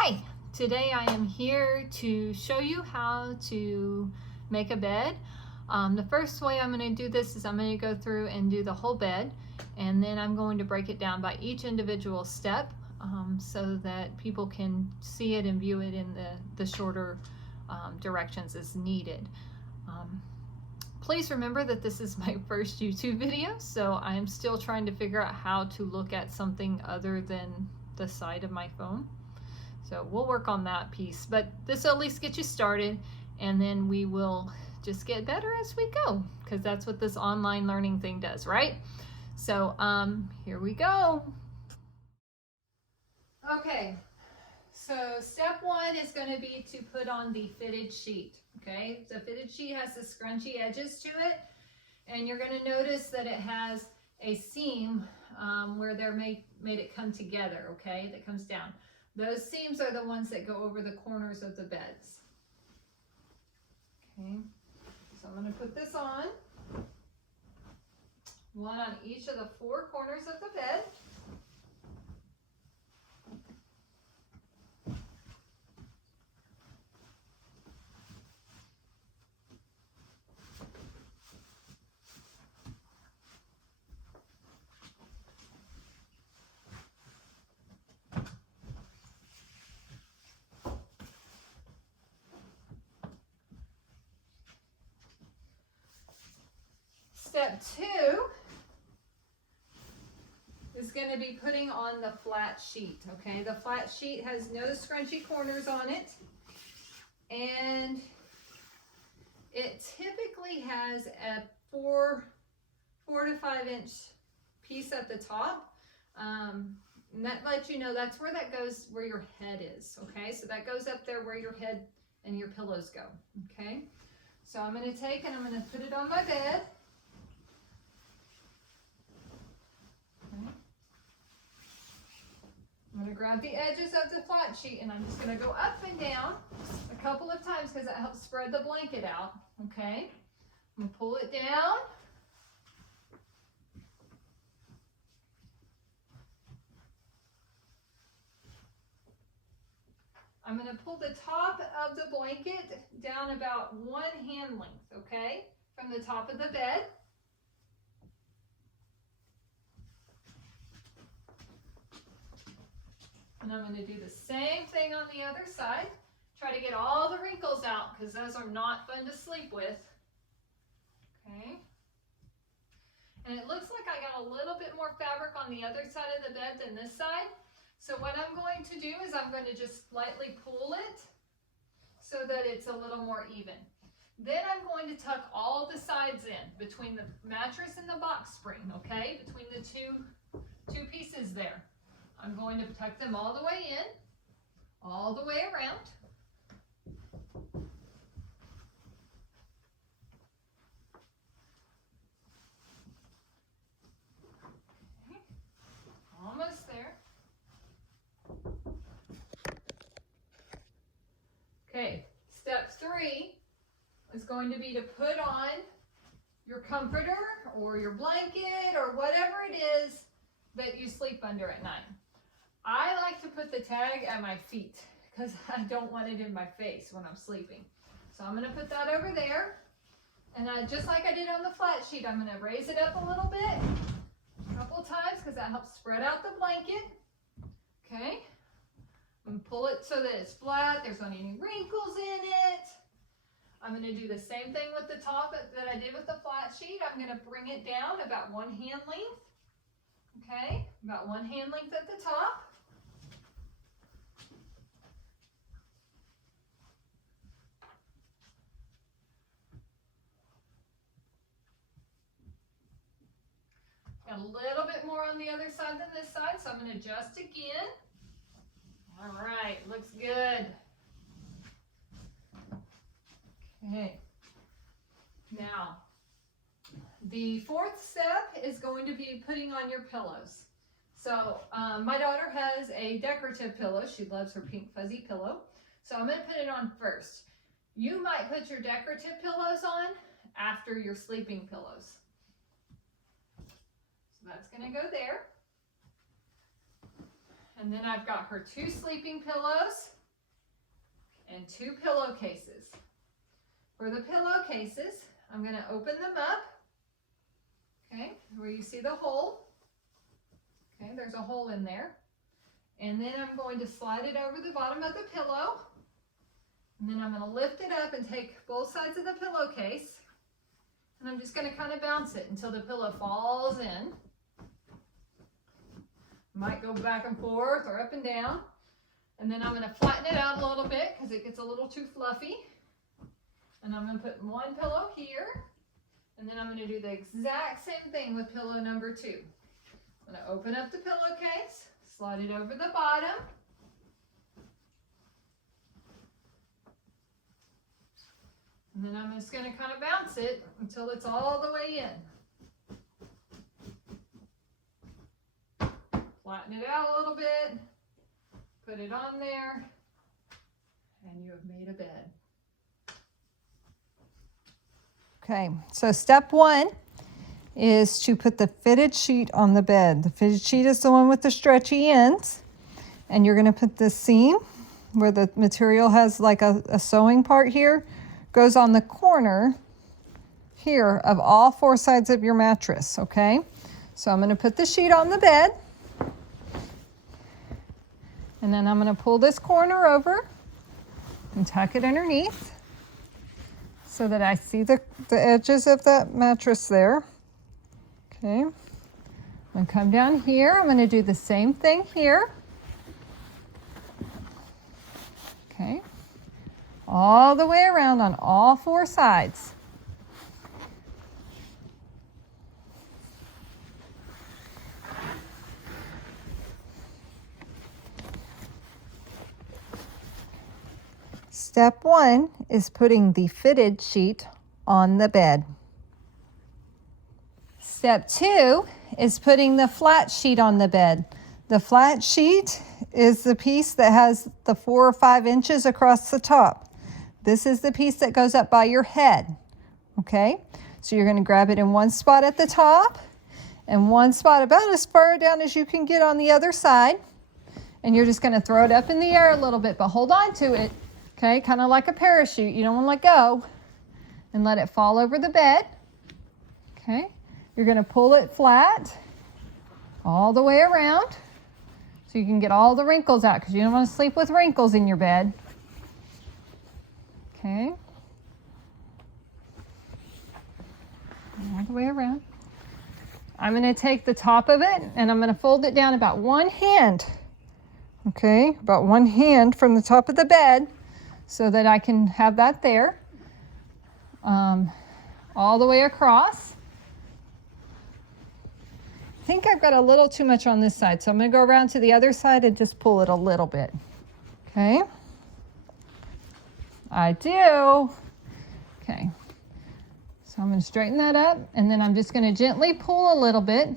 Hi, today I am here to show you how to make a bed. The first way I'm going to do this is I'm going to go through and do the whole bed, and then I'm going to break it down by each individual step so that people can see it and view it in the shorter directions as needed. Please remember that this is my first YouTube video, so I'm still trying to figure out how to look at something other than the side of my phone. So we'll work on that piece, but this will at least get you started, and then we will just get better as we go, because that's what this online learning thing does, right? So here we go. Okay, so step one is going to be to put on the fitted sheet. Okay, the fitted sheet has the scrunchy edges to it, and you're going to notice that it has a seam where they're made it come together, okay, that comes down. Those seams are the ones that go over the corners of the beds. Okay, so I'm going to put this on, one on each of the four corners of the bed. Step two is going to be putting on the flat sheet. Okay, the flat sheet has no scrunchy corners on it, and it typically has a 4 to 5 inch piece at the top, and that lets you know that's where that goes, where your head is. Okay, so that goes up there where your head and your pillows go. Okay, so I'm going to take and I'm going to put it on my bed. I'm going to grab the edges of the flat sheet, and I'm just going to go up and down a couple of times because that helps spread the blanket out. Okay, I'm going to pull it down. I'm going to pull the top of the blanket down about 1 hand length, okay, from the top of the bed. And I'm going to do the same thing on the other side. Try to get all the wrinkles out because those are not fun to sleep with. Okay. And it looks like I got a little bit more fabric on the other side of the bed than this side. So what I'm going to do is I'm going to just lightly pull it so that it's a little more even. Then I'm going to tuck all the sides in between the mattress and the box spring, okay? Between the two pieces there. I'm going to tuck them all the way in, all the way around. Okay. Almost there. Okay, step 3 is going to be to put on your comforter or your blanket or whatever it is that you sleep under at night. I like to put the tag at my feet because I don't want it in my face when I'm sleeping. So I'm going to put that over there, and just like I did on the flat sheet, I'm going to raise it up a little bit, a couple times, because that helps spread out the blanket. Okay, and pull it so that it's flat, there's not any wrinkles in it. I'm going to do the same thing with the top that I did with the flat sheet. I'm going to bring it down about 1 hand length. Okay, about 1 hand length at the top. Got a little bit more on the other side than this side, so I'm going to adjust again. All right, looks good. Okay, now the 4th step is going to be putting on your pillows. So my daughter has a decorative pillow. She loves her pink fuzzy pillow. So I'm going to put it on first. You might put your decorative pillows on after your sleeping pillows. So that's going to go there. And then I've got her 2 sleeping pillows and 2 pillowcases. For the pillowcases, I'm going to open them up. Okay, where you see the hole. Okay, there's a hole in there. And then I'm going to slide it over the bottom of the pillow. And then I'm going to lift it up and take both sides of the pillowcase. And I'm just going to kind of bounce it until the pillow falls in. Might go back and forth or up and down. And then I'm going to flatten it out a little bit because it gets a little too fluffy. And I'm going to put one pillow here. And then I'm going to do the exact same thing with pillow number 2. I'm going to open up the pillowcase, slide it over the bottom. And then I'm just going to kind of bounce it until it's all the way in. Flatten it out a little bit, put it on there, and you have made a bed. Okay, so step 1 is to put the fitted sheet on the bed. The fitted sheet is the one with the stretchy ends, and you're going to put the seam where the material has like a sewing part here, goes on the corner here of all 4 sides of your mattress, okay? So I'm going to put the sheet on the bed, and then I'm going to pull this corner over and tuck it underneath so that I see the edges of that mattress there. Okay, I'm going to come down here. I'm going to do the same thing here. Okay, all the way around on all 4 sides. Step 1 is putting the fitted sheet on the bed. Step 2 is putting the flat sheet on the bed. The flat sheet is the piece that has the 4 or 5 inches across the top. This is the piece that goes up by your head. Okay, so you're going to grab it in one spot at the top and one spot about as far down as you can get on the other side. And you're just going to throw it up in the air a little bit, but hold on to it. Okay, kind of like a parachute. You don't want to let go and let it fall over the bed. Okay, you're going to pull it flat all the way around so you can get all the wrinkles out because you don't want to sleep with wrinkles in your bed. Okay, all the way around. I'm going to take the top of it and I'm going to fold it down about 1 hand. Okay, about 1 hand from the top of the bed, so that I can have that there, all the way across. I think I've got a little too much on this side, so I'm going to go around to the other side and just pull it a little bit. Okay, I do. Okay, so I'm going to straighten that up, and then I'm just going to gently pull a little bit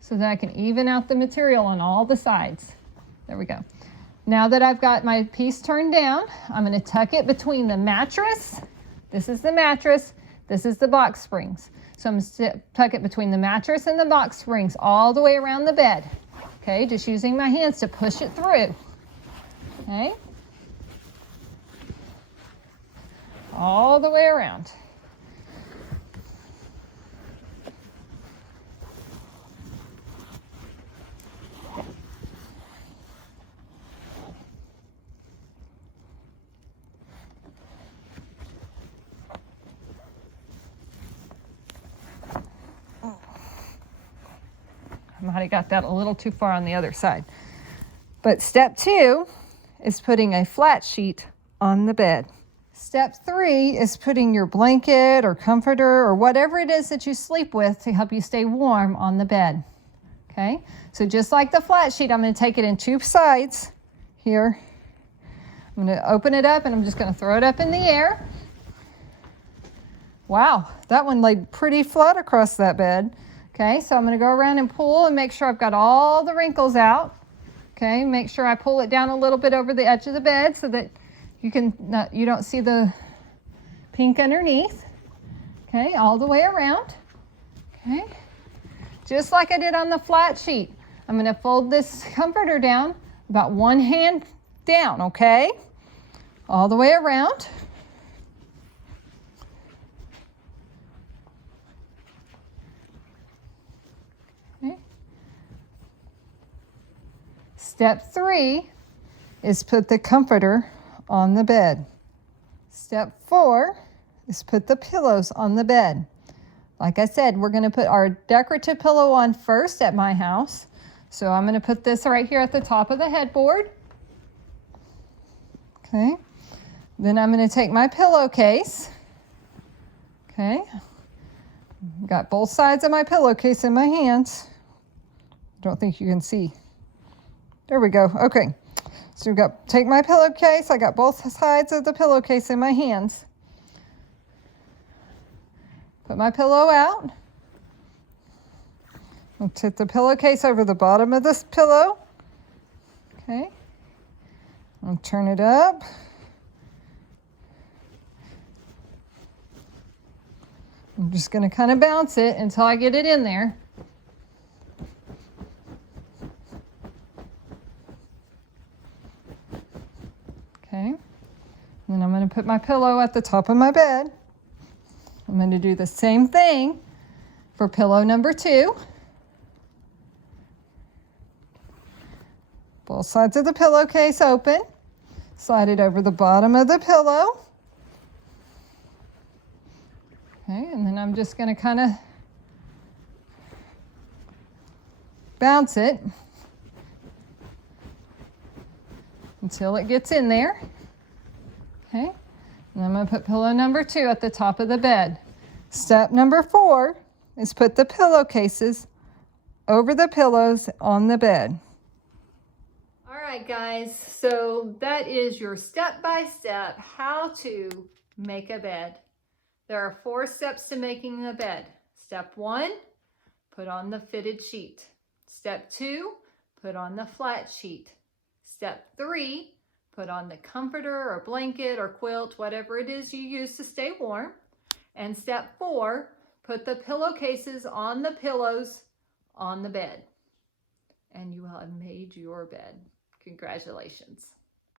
so that I can even out the material on all the sides. There we go. Now that I've got my piece turned down, I'm going to tuck it between the mattress. This is the mattress. This is the box springs. So I'm going to tuck it between the mattress and the box springs all the way around the bed. Okay, just using my hands to push it through. Okay. All the way around. I might have got that a little too far on the other side. But step 2 is putting a flat sheet on the bed. Step 3 is putting your blanket or comforter or whatever it is that you sleep with to help you stay warm on the bed. Okay, so just like the flat sheet, I'm going to take it in 2 sides here. I'm going to open it up and I'm just going to throw it up in the air. Wow, that one laid pretty flat across that bed. Okay, so I'm going to go around and pull and make sure I've got all the wrinkles out. Okay, make sure I pull it down a little bit over the edge of the bed so that you don't see the pink underneath. Okay, all the way around. Okay, just like I did on the flat sheet. I'm going to fold this comforter down about one hand down, okay? All the way around. Okay. Step 3 is put the comforter on the bed. Step 4 is put the pillows on the bed. Like I said, we're going to put our decorative pillow on first at my house. So I'm going to put this right here at the top of the headboard. Okay. Then I'm going to take my pillowcase. Okay. Got both sides of my pillowcase in my hands. Don't think you can see. There we go. Okay. So we've got, take my pillowcase. I got both sides of the pillowcase in my hands. Put my pillow out. I'll tip the pillowcase over the bottom of this pillow. Okay. I'll turn it up. I'm just going to kind of bounce it until I get it in there. Okay. Then I'm going to put my pillow at the top of my bed. I'm going to do the same thing for pillow number 2. Both sides of the pillowcase open. Slide it over the bottom of the pillow. Okay, and then I'm just going to kind of bounce it until it gets in there. Okay, and I'm going to put pillow number 2 at the top of the bed. Step number 4 is put the pillowcases over the pillows on the bed. All right, guys, so that is your step-by-step how to make a bed. There are 4 steps to making a bed. Step 1, put on the fitted sheet. Step 2, put on the flat sheet. Step 3, put on the comforter or blanket or quilt, whatever it is you use to stay warm. And step 4, put the pillowcases on the pillows on the bed. And you will have made your bed. Congratulations.